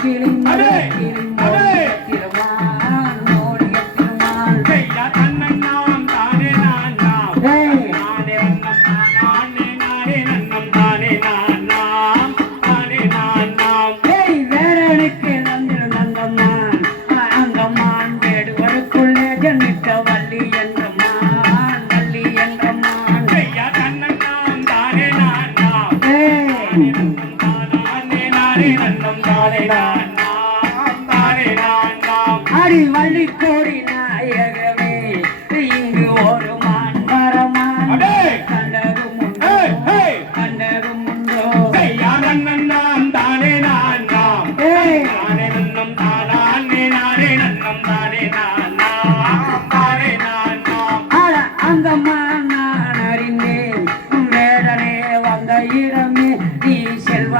feeling எங்கள் வழிகோடி நாயகமே இங்கு ஒரு மான் மரமா கண்டதும் உண்டோ? கண்டதும் உண்டோ? நன்னம் தானே நான் நாம் தானே நன்னம் தானே நானே நன்னம் தானே நான் நாம் தானே நான் அந்த மான் நான் வந்த இடமே நீ செல்வ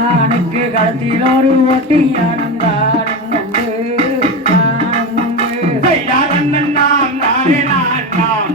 யானுக்கு கழுத்தில் ஒரு ஓட்டு யானம் தானும் நானும் நம்பு. யாரண்ணன் நானே நான் நாம்.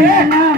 நாராயணா